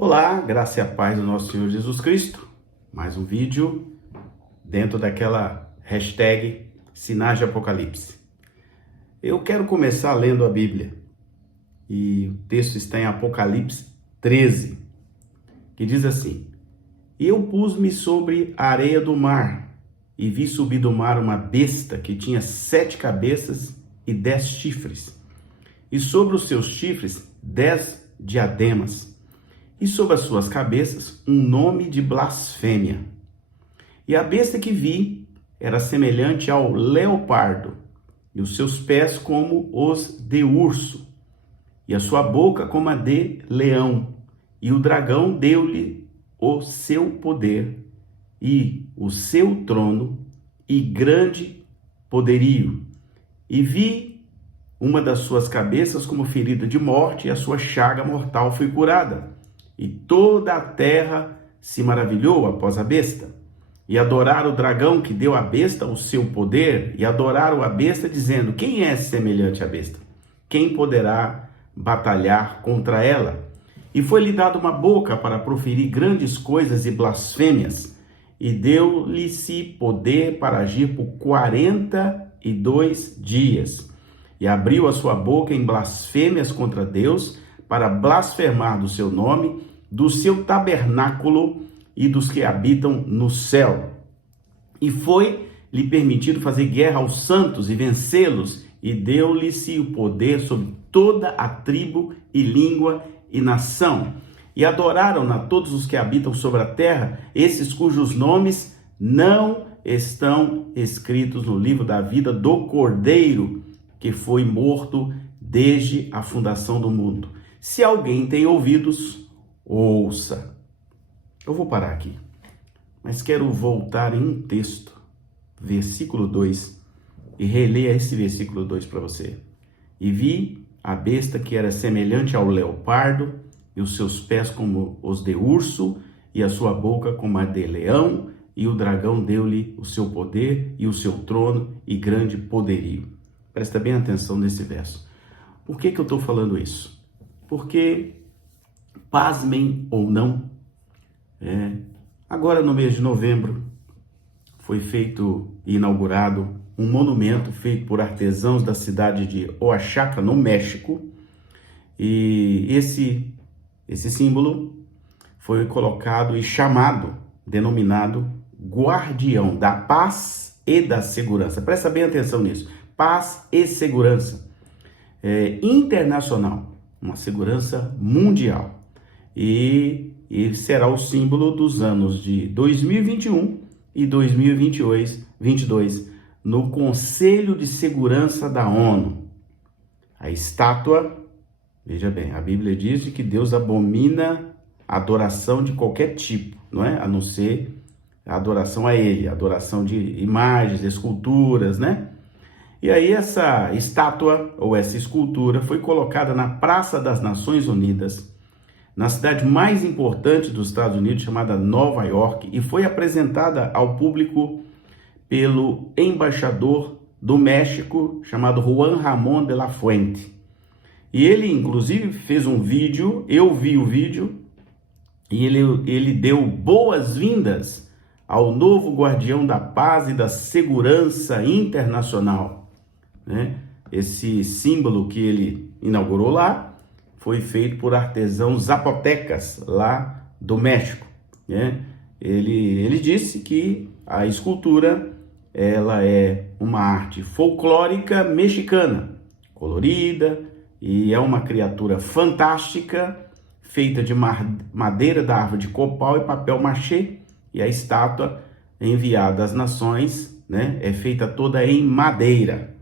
Olá, graça e a paz do nosso Senhor Jesus Cristo. Mais um vídeo dentro daquela hashtag Sinais de Apocalipse. Eu quero começar lendo a Bíblia e o texto está em Apocalipse 13, que diz assim: E eu pus-me sobre a areia do mar e vi subir do mar uma besta que tinha 7 cabeças e 10 chifres, e sobre os seus chifres 10 diademas, e sobre as suas cabeças um nome de blasfêmia. E a besta que vi era semelhante ao leopardo, e os seus pés como os de urso, e a sua boca como a de leão. E o dragão deu-lhe o seu poder, e o seu trono, e grande poderio. E vi uma das suas cabeças como ferida de morte, e a sua chaga mortal foi curada. E toda a terra se maravilhou após a besta, e adoraram o dragão que deu à besta o seu poder, e adoraram a besta, dizendo: Quem é semelhante à besta? Quem poderá batalhar contra ela? E foi-lhe dada uma boca para proferir grandes coisas e blasfêmias, e deu-lhe-se poder para agir por 42 dias. E abriu a sua boca em blasfêmias contra Deus, para blasfemar do seu nome, do seu tabernáculo e dos que habitam no céu. E foi-lhe permitido fazer guerra aos santos e vencê-los, e deu-lhe-se o poder sobre toda a tribo e língua e nação. E adoraram-na todos os que habitam sobre a terra, esses cujos nomes não estão escritos no livro da vida do Cordeiro, que foi morto desde a fundação do mundo. Se alguém tem ouvidos, ouça. Eu vou parar aqui, mas quero voltar em um texto, versículo 2, e reler esse versículo 2 para você. E vi a besta que era semelhante ao leopardo, e os seus pés como os de urso, e a sua boca como a de leão, e o dragão deu-lhe o seu poder, e o seu trono, e grande poderio. Presta bem atenção nesse verso. Por que eu estou falando isso? Porque, pasmem ou não, agora no mês de novembro foi feito e inaugurado um monumento feito por artesãos da cidade de Oaxaca, no México, e esse símbolo foi colocado e chamado, denominado Guardião da Paz e da Segurança. Presta bem atenção nisso, paz e segurança internacional, uma segurança mundial, e ele será o símbolo dos anos de 2021 e 2022 no Conselho de Segurança da ONU. A estátua, veja bem, a Bíblia diz que Deus abomina a adoração de qualquer tipo, não é? A não ser a adoração a Ele, a adoração de imagens, esculturas, né? E aí essa estátua ou essa escultura foi colocada na Praça das Nações Unidas, na cidade mais importante dos Estados Unidos, chamada Nova York, e foi apresentada ao público pelo embaixador do México, chamado Juan Ramón de la Fuente. E ele, inclusive, fez um vídeo, eu vi o vídeo, e ele deu boas-vindas ao novo guardião da paz e da segurança internacional. Esse símbolo que ele inaugurou lá foi feito por artesãos zapotecas lá do México. Ele disse que a escultura ela é uma arte folclórica mexicana, colorida, e é uma criatura fantástica, feita de madeira da árvore de copal e papel machê, e a estátua enviada às nações é feita toda em madeira.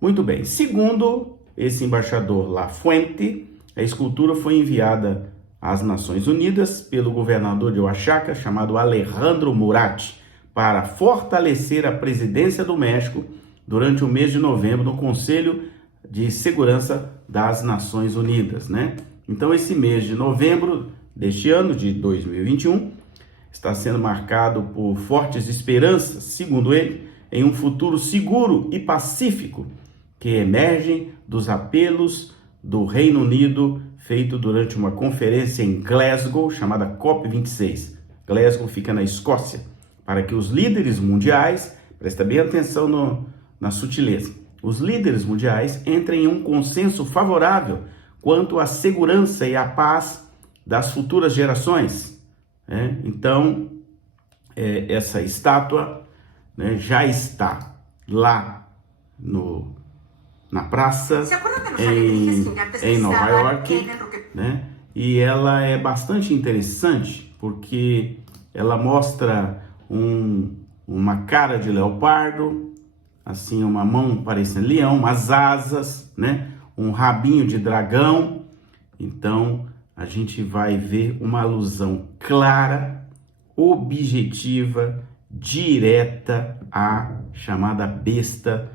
Muito bem, segundo esse embaixador La Fuente, a escultura foi enviada às Nações Unidas pelo governador de Oaxaca, chamado Alejandro Murat, para fortalecer a presidência do México durante o mês de novembro no Conselho de Segurança das Nações Unidas, Então esse mês de novembro deste ano, de 2021, está sendo marcado por fortes esperanças, segundo ele, em um futuro seguro e pacífico, que emergem dos apelos do Reino Unido feito durante uma conferência em Glasgow, chamada COP26. Glasgow fica na Escócia, para que os líderes mundiais, presta bem atenção na sutileza, os líderes mundiais entrem em um consenso favorável quanto à segurança e à paz das futuras gerações. Então, essa estátua, já está lá na praça em Nova York, e ela é bastante interessante porque ela mostra uma cara de leopardo, assim, uma mão parecendo leão, umas asas, um rabinho de dragão. Então a gente vai ver uma alusão clara, objetiva, direta à chamada besta,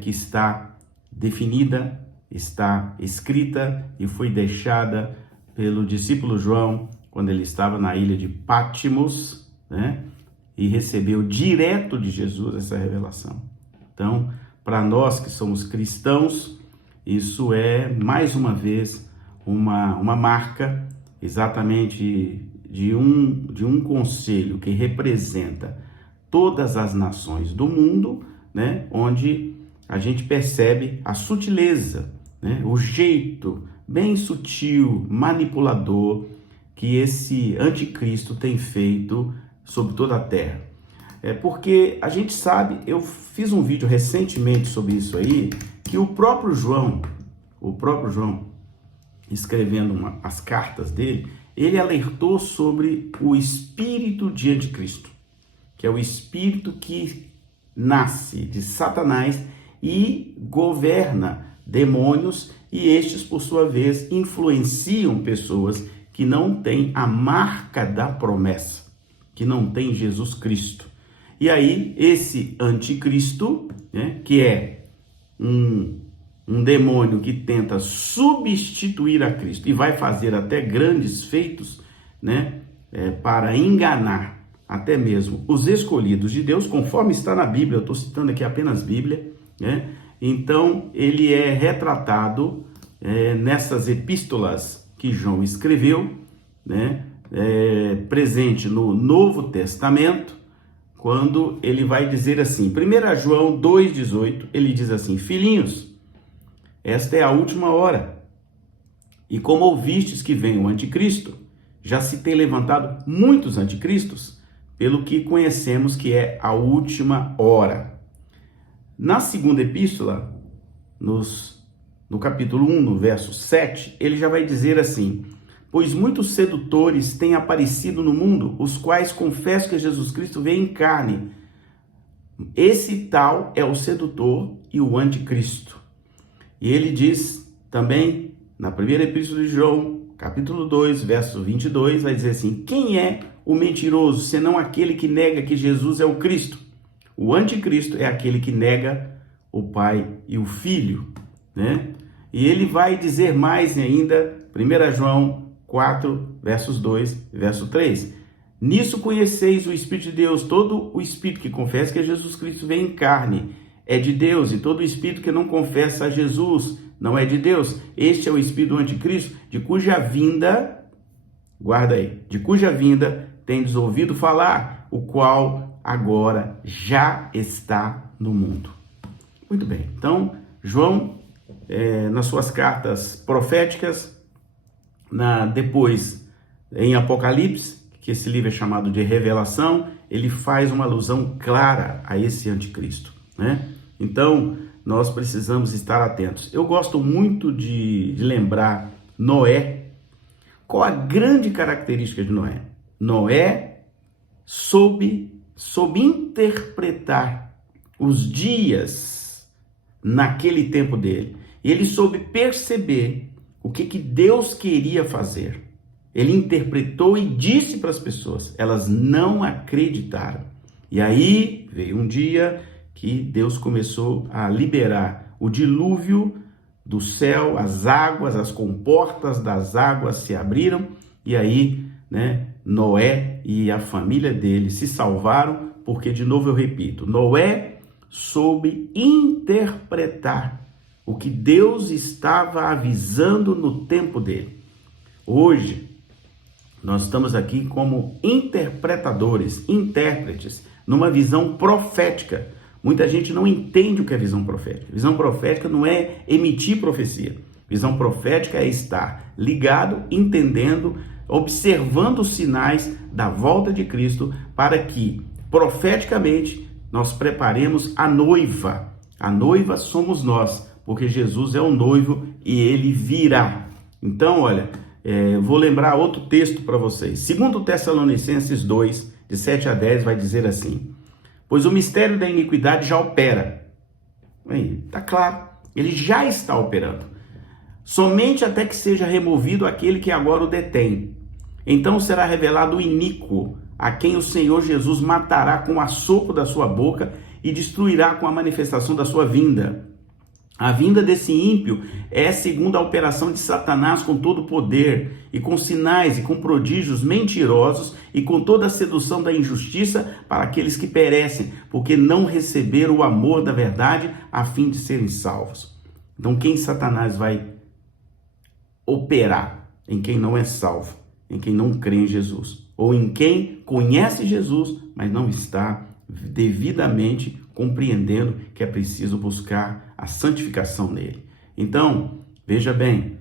que está definida, está escrita e foi deixada pelo discípulo João quando ele estava na ilha de Patmos, e recebeu direto de Jesus essa revelação. Então, para nós que somos cristãos, isso é, mais uma vez, uma marca exatamente de um conselho que representa todas as nações do mundo, onde a gente percebe a sutileza, o jeito bem sutil, manipulador, que esse anticristo tem feito sobre toda a terra. Porque a gente sabe, eu fiz um vídeo recentemente sobre isso aí, que o próprio João, escrevendo as cartas dele, ele alertou sobre o espírito de anticristo, que é o espírito que nasce de Satanás e governa demônios, e estes, por sua vez, influenciam pessoas que não têm a marca da promessa, que não têm Jesus Cristo. E aí, esse anticristo, que é um demônio que tenta substituir a Cristo e vai fazer até grandes feitos, para enganar até mesmo os escolhidos de Deus, conforme está na Bíblia. Eu estou citando aqui apenas Bíblia, Então, ele é retratado nessas epístolas que João escreveu, presente no Novo Testamento, quando ele vai dizer assim, 1 João 2,18, ele diz assim: filhinhos, esta é a última hora, e como ouvistes que vem o anticristo, já se tem levantado muitos anticristos, pelo que conhecemos que é a última hora. Na segunda epístola, no capítulo 1, no verso 7, ele já vai dizer assim: pois muitos sedutores têm aparecido no mundo, os quais confessam que Jesus Cristo veio em carne. Esse tal é o sedutor e o anticristo. E ele diz também, na primeira epístola de João, capítulo 2, verso 22, vai dizer assim: quem é o mentiroso, senão aquele que nega que Jesus é o Cristo? O anticristo é aquele que nega o Pai e o Filho, E ele vai dizer mais ainda, 1 João 4, versos 2 e verso 3. Nisso conheceis o Espírito de Deus, todo o Espírito que confessa que Jesus Cristo veio em carne é de Deus, e todo o Espírito que não confessa a Jesus não é de Deus. Este é o Espírito do anticristo, de cuja vinda, guarda aí, de cuja vinda tendes ouvido falar, o qual agora já está no mundo. Muito bem, então João, nas suas cartas proféticas, depois em Apocalipse, que esse livro é chamado de Revelação, ele faz uma alusão clara a esse anticristo, Então, nós precisamos estar atentos. Eu gosto muito de lembrar Noé. Qual a grande característica de Noé? Noé soube interpretar os dias naquele tempo dele. Ele soube perceber o que Deus queria fazer. Ele interpretou e disse para as pessoas. Elas não acreditaram. E aí veio um dia que Deus começou a liberar o dilúvio do céu, as águas, as comportas das águas se abriram, e aí, Noé e a família dele se salvaram, porque, de novo eu repito, Noé soube interpretar o que Deus estava avisando no tempo dele. Hoje, nós estamos aqui como interpretadores, intérpretes, numa visão profética. Muita gente não entende o que é visão profética. Visão profética não é emitir profecia. Visão profética é estar ligado, entendendo, observando os sinais da volta de Cristo para que, profeticamente, nós preparemos a noiva. A noiva somos nós, porque Jesus é o noivo e ele virá. Então, olha, vou lembrar outro texto para vocês. 2 Tessalonicenses 2, de 7 a 10, vai dizer assim: pois o mistério da iniquidade já opera. Está claro, ele já está operando. Somente até que seja removido aquele que agora o detém. Então será revelado o iníquo, a quem o Senhor Jesus matará com o assopro da sua boca e destruirá com a manifestação da sua vinda. A vinda desse ímpio é segundo a operação de Satanás com todo o poder, e com sinais e com prodígios mentirosos, e com toda a sedução da injustiça para aqueles que perecem, porque não receberam o amor da verdade a fim de serem salvos. Então quem Satanás vai operar? Em quem não é salvo, em quem não crê em Jesus, ou em quem conhece Jesus, mas não está devidamente compreendendo que é preciso buscar a santificação nele. Então, veja bem,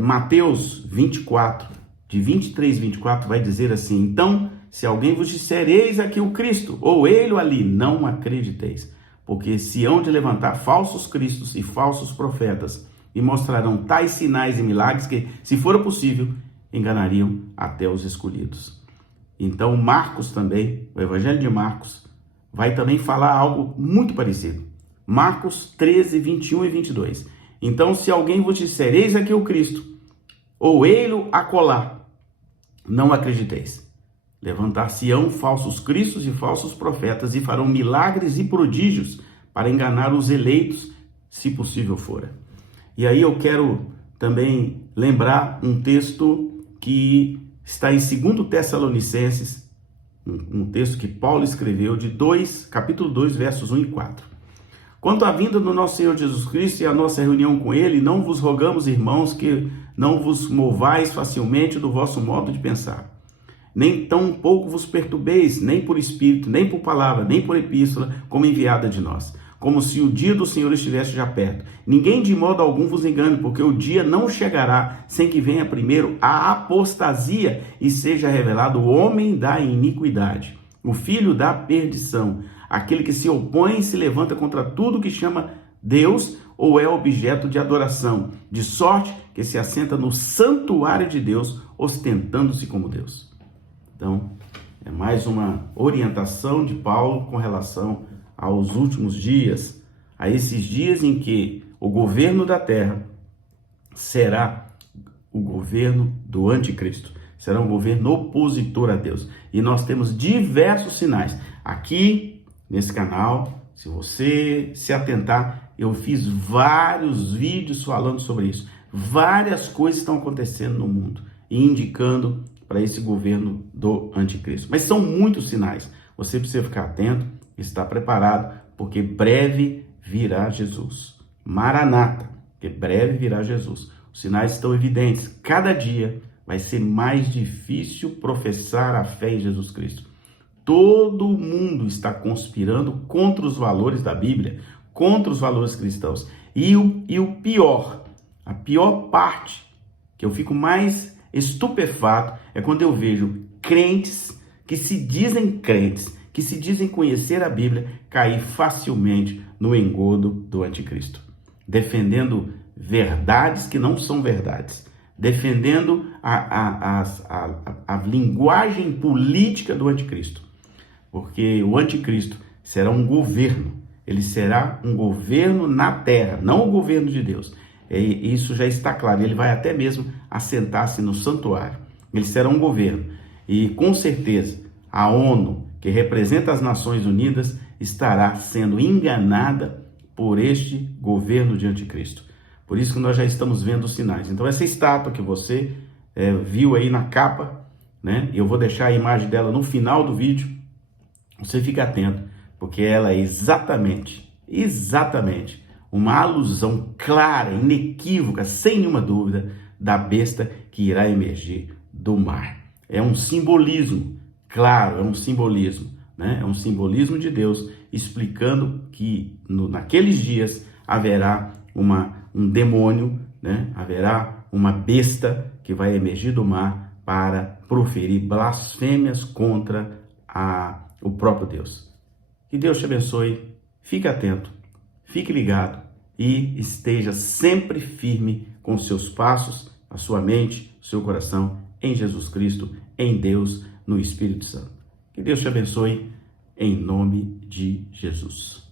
Mateus 24, de 23 e 24, vai dizer assim: então, se alguém vos disser, eis aqui o Cristo, ou ele ali, não acrediteis, porque se hão de levantar falsos cristos e falsos profetas, e mostrarão tais sinais e milagres que, se for possível, enganariam até os escolhidos. Então, Marcos também, o Evangelho de Marcos, vai também falar algo muito parecido. Marcos 13, 21 e 22. Então, se alguém vos disser, eis aqui o Cristo, ou ei-lo acolá, não acrediteis. Levantar-se-ão falsos cristos e falsos profetas, e farão milagres e prodígios para enganar os eleitos, se possível fora. E aí eu quero também lembrar um texto que está em 2 Tessalonicenses, um texto que Paulo escreveu, capítulo 2, versos 1 e 4. Quanto à vinda do nosso Senhor Jesus Cristo e a nossa reunião com ele, não vos rogamos, irmãos, que não vos movais facilmente do vosso modo de pensar. Nem tão pouco vos perturbeis, nem por espírito, nem por palavra, nem por epístola, como enviada de nós, como se o dia do Senhor estivesse já perto. Ninguém de modo algum vos engane, porque o dia não chegará sem que venha primeiro a apostasia e seja revelado o homem da iniquidade, o filho da perdição, aquele que se opõe e se levanta contra tudo que chama Deus ou é objeto de adoração, de sorte que se assenta no santuário de Deus, ostentando-se como Deus. Então, é mais uma orientação de Paulo com relação aos últimos dias, a esses dias em que o governo da terra será o governo do anticristo, será um governo opositor a Deus. E nós temos diversos sinais. Aqui, nesse canal, se você se atentar, eu fiz vários vídeos falando sobre isso. Várias coisas estão acontecendo no mundo e indicando para esse governo do anticristo. Mas são muitos sinais. Você precisa ficar atento, estar preparado, porque breve virá Jesus. Maranata, porque breve virá Jesus. Os sinais estão evidentes. Cada dia vai ser mais difícil professar a fé em Jesus Cristo. Todo mundo está conspirando contra os valores da Bíblia, contra os valores cristãos. E o pior, a pior parte, que eu fico mais estupefato, é quando eu vejo crentes que se dizem crentes, que se dizem conhecer a Bíblia, cair facilmente no engodo do anticristo, defendendo verdades que não são verdades, defendendo a linguagem política do anticristo, porque o anticristo será um governo, ele será um governo na terra, não o governo de Deus. E isso já está claro, ele vai até mesmo assentar-se no santuário, ele será um governo, e com certeza a ONU, que representa as Nações Unidas, estará sendo enganada por este governo de anticristo. Por isso que nós já estamos vendo os sinais. Então essa estátua que você viu aí na capa, né? Eu vou deixar a imagem dela no final do vídeo. Você fica atento, porque ela é exatamente uma alusão clara, inequívoca, sem nenhuma dúvida, da besta que irá emergir do mar. É um simbolismo, claro, é um simbolismo, né? É um simbolismo de Deus explicando que naqueles dias haverá um demônio, né? Haverá uma besta que vai emergir do mar para proferir blasfêmias contra o próprio Deus. Que Deus te abençoe, fique atento, fique ligado e esteja sempre firme com seus passos, a sua mente, o seu coração em Jesus Cristo, em Deus, no Espírito Santo. Que Deus te abençoe em nome de Jesus.